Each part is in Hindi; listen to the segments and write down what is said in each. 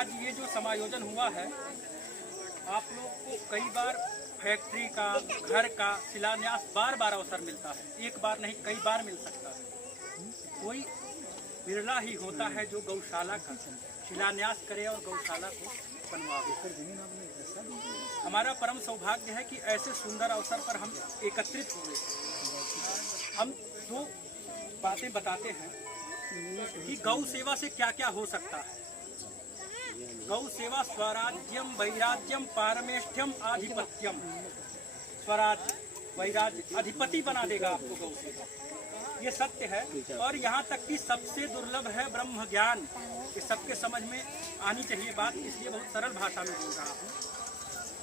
आज ये जो समायोजन हुआ है, आप लोग को कई बार फैक्ट्री का, घर का शिलान्यास बार बार अवसर मिलता है, एक बार नहीं कई बार मिल सकता है। कोई बिरला ही होता है जो गौशाला का शिलान्यास करे और गौशाला को बनवावे। हमारा परम सौभाग्य है कि ऐसे सुंदर अवसर पर हम एकत्रित हुए। हम दो बातें बताते हैं कि गौ सेवा से क्या क्या हो सकता है। गौ सेवा स्वराज्यम वैराज्यम पारमेष्ठ्यम आधिपत्यम। स्वराज्य वैराज्य अधिपति बना देगा आपको गौ सेवा, ये सत्य है। और यहाँ तक कि सबसे दुर्लभ है ब्रह्म ज्ञान। ये सबके समझ में आनी चाहिए बात, इसलिए बहुत सरल भाषा में बोल रहा हूँ।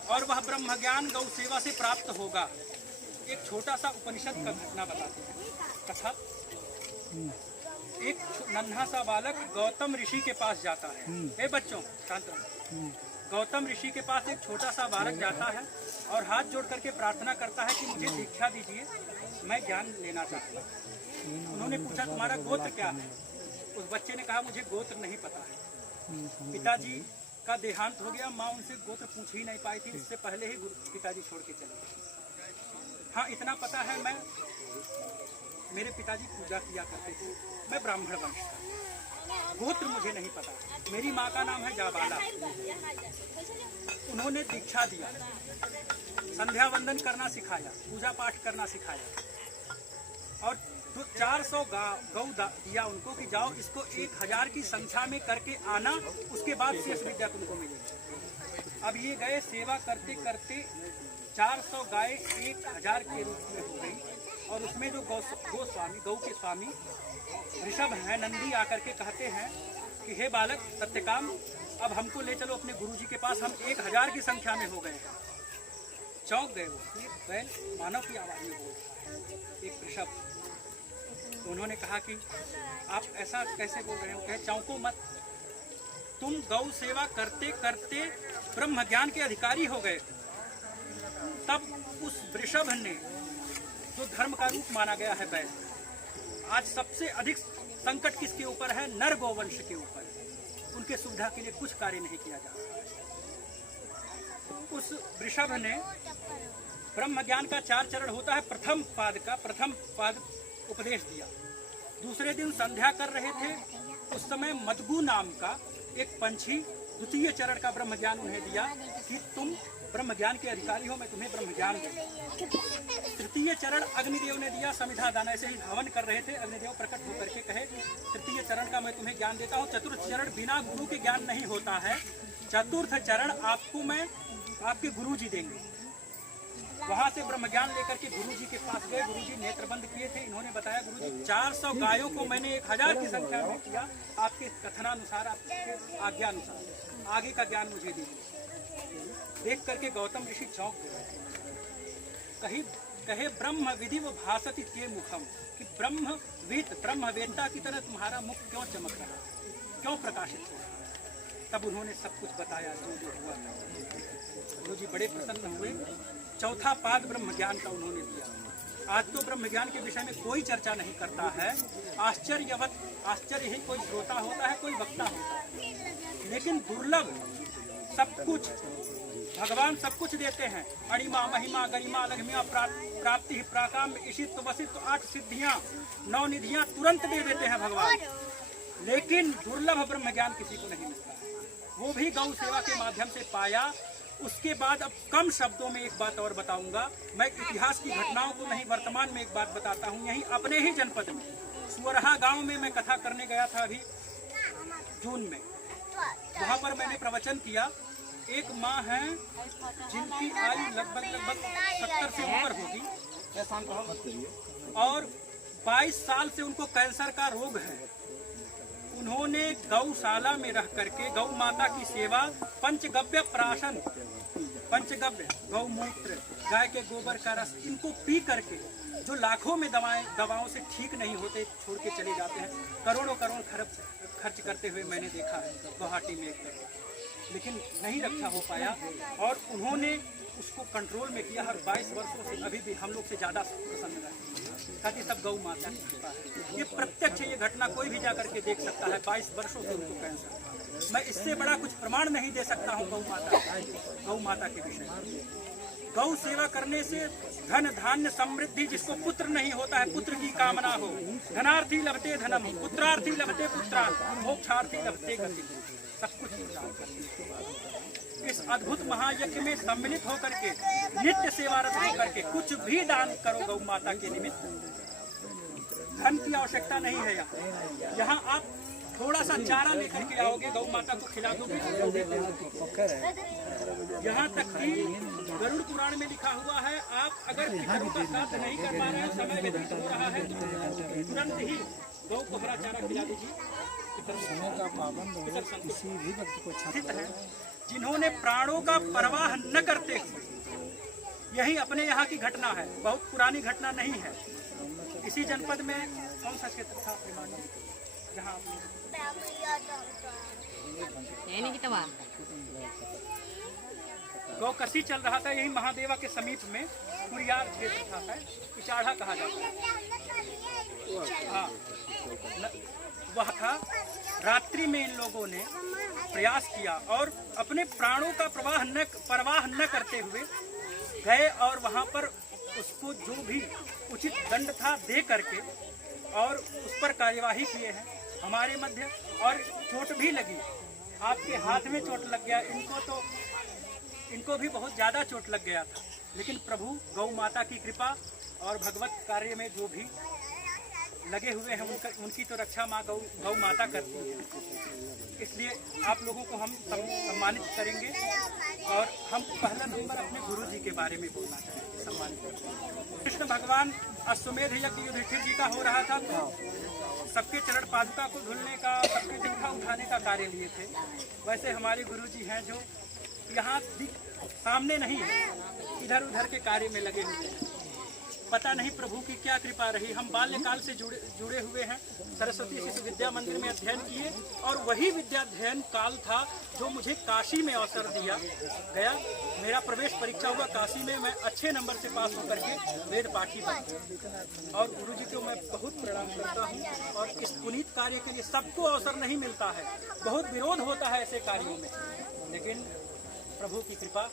और वह ब्रह्म ज्ञान गौ सेवा से प्राप्त होगा। एक छोटा सा उपनिषद का घटना बताते हैं, कथा। एक नन्हा सा बालक गौतम ऋषि के पास जाता है। हे बच्चों शांत रहो। गौतम ऋषि के पास एक छोटा सा बालक जाता है और हाथ जोड़ करके प्रार्थना करता है कि मुझे दीक्षा दीजिए, मैं ज्ञान लेना चाहता हूँ। उन्होंने पूछा तुम्हारा गोत्र क्या है? उस बच्चे ने कहा मुझे गोत्र नहीं पता है। पिताजी का देहांत हो गया, माँ उनसे गोत्र पूछ ही नहीं पाई थी, इससे पहले ही पिताजी छोड़ के चले गए। हाँ इतना पता है, मेरे पिताजी पूजा किया करते थे, मैं ब्राह्मण वंश का। गोत्र मुझे नहीं पता। मेरी माँ का नाम है जाबाला। उन्होंने दीक्षा दिया, संध्या वंदन करना सिखाया, पूजा पाठ करना सिखाया और तो 400 गौ दिया उनको कि जाओ इसको 1000 की संख्या में करके आना, उसके बाद शेष विद्या तुमको मिलेगी। अब ये गए, सेवा करते करते 400 गाय 1000 के रूप में हो गई। और उसमें जो गौ के स्वामी ऋषभ है, नंदी आकर के कहते हैं कि हे बालक सत्यकाम, अब हमको ले चलो अपने गुरुजी के पास, हम 1000 की संख्या में हो गए हैं। चौंक गए वो, बैल मानव की आवाज में बोल रहा है, एक ऋषभ। तो उन्होंने कहा कि आप ऐसा कैसे बोल रहे हो? कहे चौंको मत, तुम गौ सेवा करते करते ब्रह्म ज्ञान के अधिकारी हो गए। तब उस वृषभ ने, जो धर्म का रूप माना गया है बैल, आज सबसे अधिक संकट किसके ऊपर है? नर गोवंश के ऊपर। उनके सुविधा के लिए कुछ कार्य नहीं किया जा रहा है। उस वृषभ ने ब्रह्म ज्ञान का 4 चरण होता है, प्रथम पाद उपदेश दिया। दूसरे दिन संध्या कर रहे थे, उस समय मदगु नाम का एक पंछी द्वितीय चरण का ब्रह्म ज्ञान उन्हें दिया कि तुम ब्रह्म ज्ञान के अधिकारी हो, मैं तुम्हें ब्रह्म ज्ञान दूंगा। तृतीय चरण अग्निदेव ने दिया, समिधा दान। ऐसे ही हवन कर रहे थे, अग्निदेव प्रकट होकर के कहे तृतीय चरण का मैं तुम्हें ज्ञान देता हूँ। चतुर्थ चरण बिना गुरु के ज्ञान नहीं होता है, चतुर्थ चरण आपको मैं आपके गुरु जी देंगे। वहां से ब्रह्म ज्ञान लेकर के गुरुजी के पास गए। गुरुजी नेत्र बंद किए थे। इन्होंने बताया गुरुजी 400 गायों को मैंने 1000 की संख्या में किया, आपके कथनानुसार, आपके आज्ञानुसार, आगे का ज्ञान मुझे दीजिए। देख करके गौतम ऋषि चौंक गए। कहे ब्रह्म विधि व भासति के मुखम, कि ब्रह्मवेत्ता की तरह तुम्हारा मुख क्यों चमक रहा, क्यों प्रकाशित हो रहा। तब उन्होंने सब कुछ बताया जो हुआ था। गुरुजी बड़े प्रसन्न हुए। चौथा पाद ब्रह्म ज्ञान का उन्होंने दिया। आज तो ब्रह्म ज्ञान के विषय में कोई चर्चा नहीं करता है। आश्चर्य ही कोई श्रोता होता है, कोई वक्ता होता है, लेकिन दुर्लभ सब कुछ भगवान सब कुछ देते हैं। अणिमा महिमा गरिमा लघिमा प्राप्ति प्राकाम ईशित्व वसित्व 8 सिद्धियां 9 निधियां तुरंत दे देते हैं भगवान। लेकिन दुर्लभ ब्रह्म ज्ञान किसी को नहीं मिलता है, वो भी गौ सेवा के माध्यम से पाया। उसके बाद अब कम शब्दों में एक बात और बताऊंगा। मैं इतिहास की घटनाओं को नहीं, वर्तमान में एक बात बताता हूँ। यहीं अपने ही जनपद में सुअरहा गांव में मैं कथा करने गया था अभी जून में। वहाँ पर मैंने प्रवचन किया। एक माँ है जिनकी आयु लगभग 70 से ऊपर होगी और 22 साल से उनको कैंसर का रोग है। उन्होंने गौशाला में रह करके गौ माता की सेवा, पंचगव्य प्राशन, पंचगव्य गौमूत्र, गाय के गोबर का रस, इनको पी करके जो लाखों में दवाओं से ठीक नहीं होते छोड़ के चले जाते हैं, करोड़ों खर्च करते हुए मैंने देखा है गुवाहाटी में एक तरह, लेकिन नहीं रक्षा हो पाया और उन्होंने उसको कंट्रोल में किया। हर 22 वर्षों से अभी भी हम लोग से ज़्यादा प्रसन्न रहते हैं, ताकि सब गौ माता की कृपा है। ये प्रत्यक्ष ये घटना कोई भी जा करके देख सकता है। 22 वर्षों से उनको कैंसर। मैं इससे बड़ा कुछ प्रमाण नहीं दे सकता हूँ गौ माता के विषय में। गौ सेवा करने से धन धान्य समृद्धि, जिसको पुत्र नहीं होता है पुत्र की कामना हो, धनार्थी लभते धनम, पुत्रार्थी लभते पुत्रार्थ, मोक्षार्थी लभते गति, सब कुछ प्रदान करते। इस अद्भुत महायज्ञ में सम्मिलित होकर के नित्य सेवारत होकर के कुछ भी दान करो गौ माता के निमित्त। धन की आवश्यकता नहीं है। यहाँ आप थोड़ा सा चारा लेकर के आओगे, गौ माता को खिला दोगे। यहाँ तक कि गरुड़ पुराण में लिखा हुआ है, आप अगर पितरों का श्राद्ध नहीं कर पा रहे हैं, समय व्यतीत हो रहा है, तो तुरंत ही गौ को हरा चारा खिला दीजिए। समय का पाबंद हो किसी भी व्यक्ति को स्थित है जिन्होंने प्राणों का परवाह न करते हुए, यही अपने यहाँ की घटना है, बहुत पुरानी घटना नहीं है। इसी जनपद में कौन सा क्षेत्र था जहाँ गौ कसी चल रहा था, यही महादेवा के समीप में कुरियार क्षेत्र था, पिचाढ़ा कहा जाता है। हाँ, वह था। रात्रि में इन लोगों ने प्रयास किया और अपने प्राणों का परवाह न करते हुए गए और वहाँ पर उसको जो भी उचित दंड था दे करके और उस पर कार्यवाही किए हैं हमारे मध्य। और चोट भी लगी, आपके हाथ में चोट लग गया, इनको भी बहुत ज़्यादा चोट लग गया था। लेकिन प्रभु गौ माता की कृपा और भगवत कार्य में जो भी लगे हुए हैं उनकी तो रक्षा माँ गौ माता करती है। इसलिए आप लोगों को हम सम्मानित करेंगे और हम पहला नंबर अपने गुरु जी के बारे में बोलना चाहेंगे, सम्मानित करेंगे। कृष्ण भगवान अश्वमेध यज्ञ युधिष्ठिर जी का हो रहा था, तो सबके चरण पादुका को धुलने का, सबके जंघा उठाने का कार्य लिए थे। वैसे हमारे गुरु जी हैं जो यहाँ सामने नहीं है, इधर उधर के कार्य में लगे हुए हैं। पता नहीं प्रभु की क्या कृपा रही। हम बाल्यकाल से जुड़े हुए हैं, सरस्वती शिशु विद्या मंदिर में अध्ययन किए और वही विद्याध्ययन काल था जो मुझे काशी में अवसर दिया गया। मेरा प्रवेश परीक्षा हुआ काशी में, मैं अच्छे नंबर से पास होकर के वेद पाठी बना और गुरु जी को मैं बहुत प्रणाम करता हूँ। और इस पुनीत कार्य के लिए सबको अवसर नहीं मिलता है, बहुत विरोध होता है ऐसे कार्यों में, लेकिन प्रभु की कृपा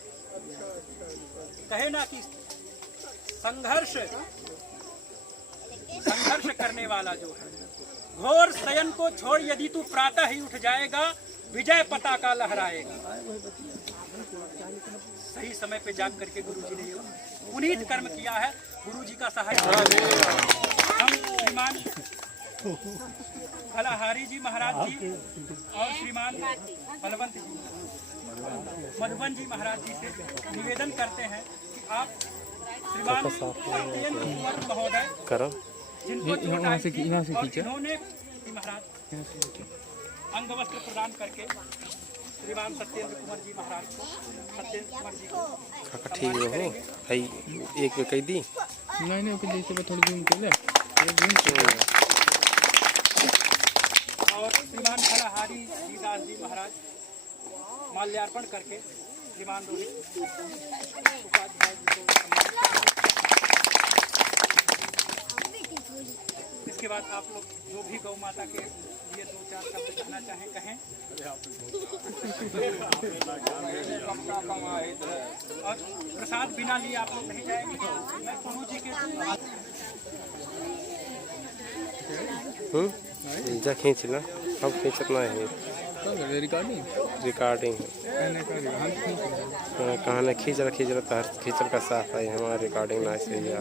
कहे ना कि संघर्ष करने वाला जो है, घोर शयन को छोड़ यदि तू प्रातः ही उठ जाएगा, विजय पताका लहराएगा। सही समय पे जाग करके गुरु जी ने पुनीत कर्म किया है। गुरु जी का सहाय हम श्रीमान फलाहारी जी महाराज जी और श्रीमान बलवंत जी मधुबन जी महाराज जी से निवेदन करते हैं कि आप श्रीमान महोदय जिनको चोट आई थी और जिन्होंने महाराज अंगवस्त्र प्रदान करके श्रीमान सत्येंद्र कुमार जी महाराज को, सत्येंद्र कुमार जी को ठीक हो एक में कही दी नहीं थोड़ी जूम कर ले और श्रीमान फलाहारी जी दास जी महाराज माल्यार्पण करके श्रीमान रोहित उपाध्याय जी को। इसके बाद आप लोग जो भी गौ माता के लिए दो चार शब्द कहना चाहें कहें। और प्रसाद बिना लिए आप लोग नहीं जाएंगे। मैं गुरु जी के जा खींच ला, अब खींचना है रिकॉर्डिंग है। कहाँ खींच रहा खींचल का साफ है, हमारा रिकॉर्डिंग ना सही है।